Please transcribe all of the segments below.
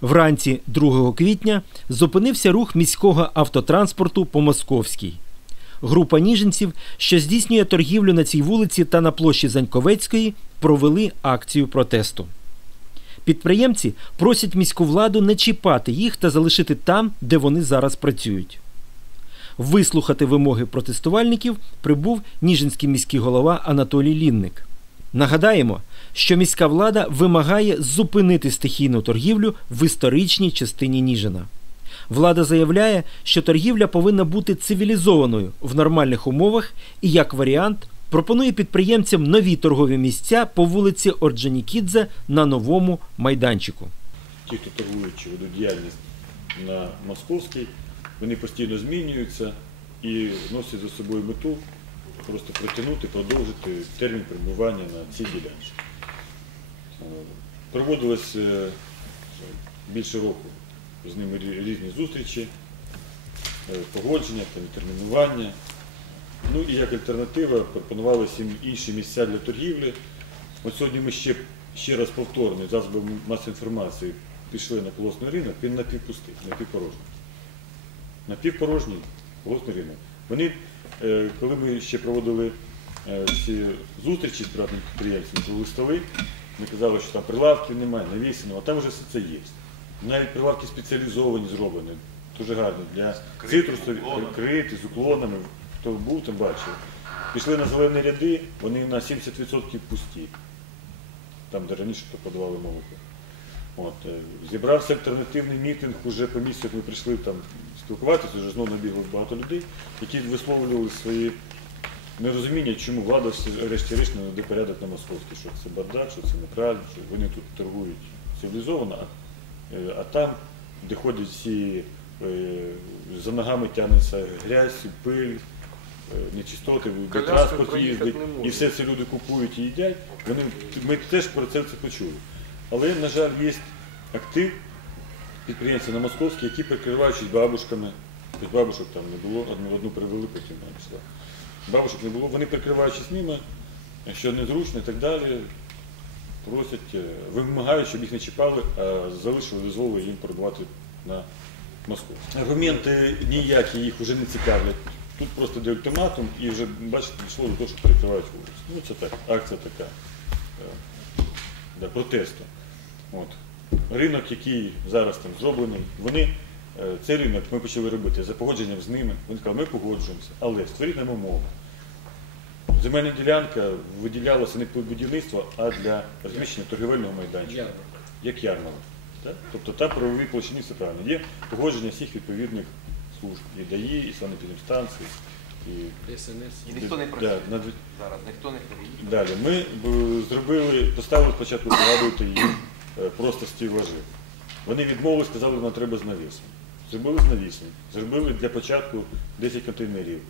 Вранці 2 квітня зупинився рух міського автотранспорту по Московській. Група ніженців, що здійснює торгівлю на цій вулиці та на площі Заньковецької, провели акцію протесту. Підприємці просять міську владу не чіпати їх та залишити там, де вони зараз працюють. Вислухати вимоги протестувальників прибув Ніжинський міський голова Анатолій Лінник. Нагадаємо, що міська влада вимагає зупинити стихійну торгівлю в історичній частині Ніжина. Влада заявляє, що торгівля повинна бути цивілізованою в нормальних умовах і, як варіант, пропонує підприємцям нові торгові місця по вулиці Орджонікідзе на новому майданчику. ті, хто торгують чи ведуть діяльність на московській, вони постійно змінюються і носять за собою мету просто притягнути, продовжити термін перебування на цій ділянці. Е, Проводилось е, більше року з ними різні зустрічі, е, погодження, термінування. Ну і як альтернатива пропонувалися інші місця для торгівлі. От сьогодні ми ще, ще раз повторно засобами масової інформації пішли на колосний ринок, він напівпустий, напівпорожній. Напівпорожній колосний ринок. Вони, коли ми ще проводили е, ці зустрічі з приватними підприємцями, коли столи, ми казали, що там прилавків немає, навісено, а там вже все це є. Навіть прилавки спеціалізовані зроблені, дуже гарні для цитрусових, криті, з уклонами. Хто був, там бачив. Пішли на зелені ряди, вони на 70% пусті. Там, де раніше подавали молоко. От, е, зібрався альтернативний мітинг уже по місцю, як ми прийшли там спілкуватися, вже знову набігло багато людей, які висловлювали свої нерозуміння, чому влада врешті-решт не наведе порядок на московській, що це бардак, що це неправильно, що вони тут торгують цивілізовано, а, е, а там, де ходять всі, е, за ногами тягнеться грязь, пиль, нечистоти, де транспорт їздить, і все це люди купують і їдять. Вони, ми теж про це це почули. Але, на жаль, є актив підприємців на московській, які прикриваючись бабушками, тобто бабушок там не було, одну, одну привели, потім пішла. Бабушок не було, вони прикриваючись ними, що незручно і так далі, просять, е, вимагають, щоб їх не чіпали, а залишили, дозволили їм перебувати на Москву. Аргументи ніякі їх вже не цікавлять. Тут просто де ультиматум і вже, бачите, дійшло до того, що перекривають вулицю. Ну це так, акція така е, для протесту. От. Ринок, який зараз там зроблений, вони, е, цей ринок ми почали робити за погодженням з ними. Вони сказали, ми погоджуємося, але створіть нам умови. Земельна ділянка виділялася не під будівництво, а для розміщення торгівельного майданчика. Як ярмарок. Так? Тобто там правові площині все правильно. Є погодження всіх відповідних служб, і ДАІ, і санепідемстанції, і СНС. І ніхто не Да, працює над- зараз, ніхто не переїхав. Далі ми зробили, поставили спочатку згадувати їм е, просто стілажі. Вони відмовились, сказали, що нам треба з навісом. Зробили з навісом. Зробили для початку 10 контейнерів.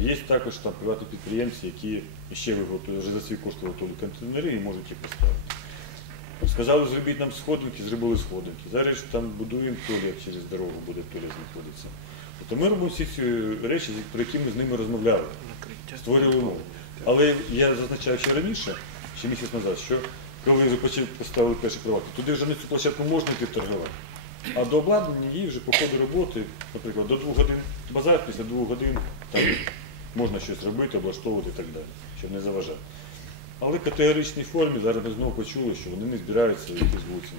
Є також там приватні підприємці, які ще виготовили, вже за свій кошт виготовили контейнери і можуть їх поставити. Сказали, зробіть нам сходинки, зробили сходинки. Зараз там будуємо туалет через дорогу, буде туалет знаходитися. Тобто ми робимо всі ці речі, про які ми з ними розмовляли створювали умови. Але я зазначав ще раніше, ще місяць назад, що коли вже поставили перші приватні, туди вже на цю площадку можна йти торгувати. А до обладнання її вже по ходу роботи, наприклад, до двох годин базар, після двох годин там можна щось робити, облаштовувати і так далі, щоб не заважати. Але в категоричній формі зараз ми знову почули, що вони не збираються йти з вулиці.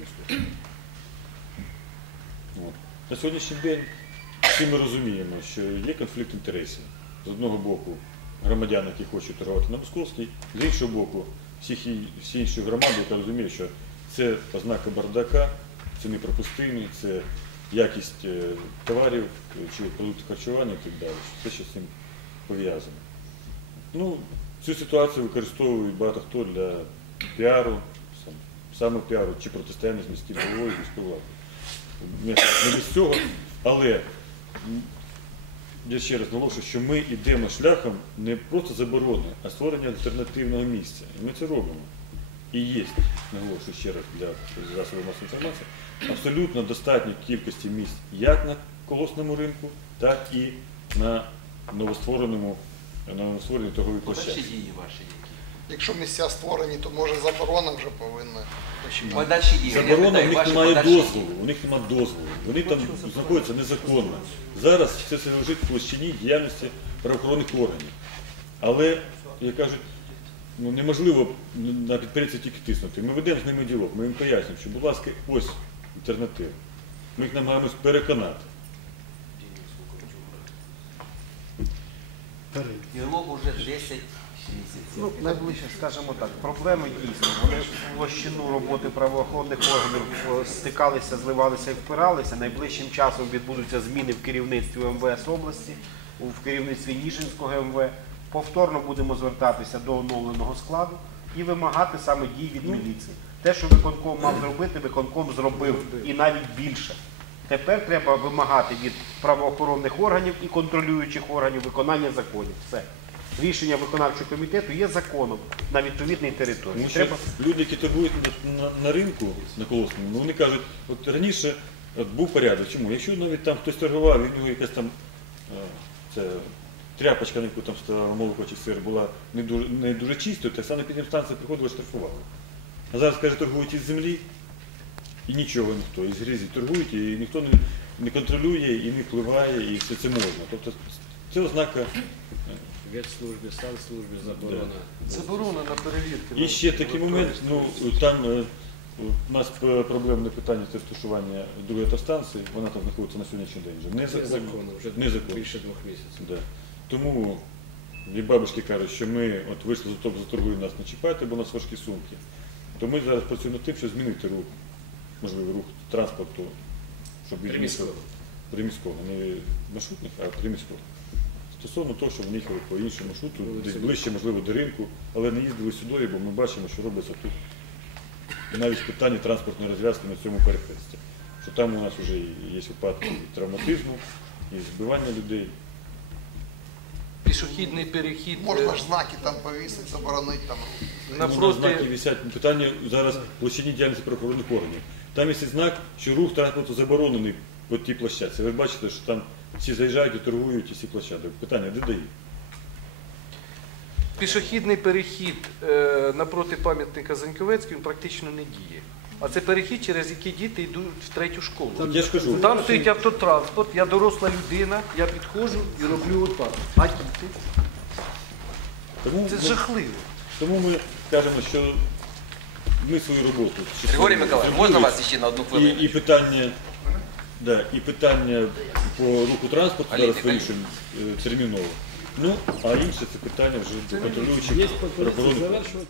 На сьогоднішній день всі ми розуміємо, що є конфлікт інтересів. З одного боку, громадян, які хочуть торгувати на Московській, з іншого боку, всіх всі інші громади, які розуміють, що це ознака бардака, це неприпустимі, це якість е, товарів е, чи продуктів харчування і так далі. Все, що з цим пов'язано. Ну, цю ситуацію використовують багато хто для піару, сам- саме піару, чи протистояння з міським головою, з міською владою. Не, без цього, але я ще раз наголошую, що ми йдемо шляхом не просто заборони, а створення альтернативного місця. І ми це робимо. І є, наголошую ще раз для засобів масової інформації, абсолютно достатньо кількості місць як на колосному ринку, так і на новоствореному новоствореній торговій площадці. дії ваші які? Якщо місця створені, то може заборона вже повинна починати. Подальші дії. Заборона, в них немає дозволу, у них немає дозволу. Вони там знаходяться незаконно. Зараз все це лежить в площині діяльності правоохоронних органів. Але, як кажуть, ну, неможливо на підприємців тільки тиснути. Ми ведемо з ними ділок, ми їм пояснюємо, що, будь ласка, ось альтернатива. Ми їх намагаємось переконати. Діалог уже 10 місяців. Ну, найближче, скажімо так, проблеми дійсно. Вони в площину роботи правоохоронних органів е, стикалися, зливалися і впиралися. Найближчим часом відбудуться зміни в керівництві МВС області, в керівництві Ніжинського МВ. Повторно будемо звертатися до оновленого складу і вимагати саме дій від міліції. Те, що виконком мав зробити, виконком зробив і навіть більше. Тепер треба вимагати від правоохоронних органів і контролюючих органів виконання законів. Все. Рішення виконавчого комітету є законом на відповідній території. Треба люди, які торгують на, на, на ринку на колосному, ну, вони кажуть, от раніше от був порядок. Чому? Якщо навіть там хтось торгував, в нього якась там е, це, тряпочка, на яку там ставила молоко чи сир, була не дуже, не дуже чистою, так санепідемстанція приходила і штрафувала. А зараз, каже, торгують із землі, і нічого ніхто, із грізі торгують, і ніхто не, не контролює, і не впливає, і все це можна. Тобто це ознака Ветслужбі, санслужбі заборона. Заборона на перевірки. І ще такий момент, ну там е, у нас проблемне питання це розташування другої автостанції, вона там знаходиться на сьогоднішній день вже незаконно. Незаконно, вже Незаконно. більше двох місяців. Да. Тому і бабушки кажуть, що ми от вийшли з того, за торгую нас не чіпати, бо у нас важкі сумки. То ми зараз працюємо над тим, щоб змінити рух, можливо, рух транспорту, щоб він Приміського. приміського, не маршрутних, а приміського. Стосовно того, щоб вони їхали по іншому маршруту, десь ближче, можливо, до ринку, але не їздили сюди, бо ми бачимо, що робиться тут. І навіть питання транспортної розв'язки на цьому перехресті. Що там у нас вже є випадки і травматизму, і збивання людей. Пішохідний перехід Можна е, ж знаки там повісити, заборонити там. Ну, знаки висять питання зараз площині діяльності правоохоронних органів. Там є знак, що рух транспорту заборонений по тій площадці. Ви бачите, що там всі заїжджають і торгують і всі площади. Питання, де дають? пішохідний перехід е, напроти пам'ятника Заньковецький він практично не діє. А це перехід, через який діти йдуть в третю школу. Я ж кажу, Там стоїть автотранспорт, я доросла людина, я підходжу і роблю отак. А діти? тому, Це ми, жахливо. тому ми кажемо, що ми свою роботу. Григорій Миколаївич, зробили. можна вас ще на одну І, хвилину? і питання, да, і питання по руху транспорту зараз вирішуємо е, терміново. Ну, а інше це питання вже до контролюючих завершувати.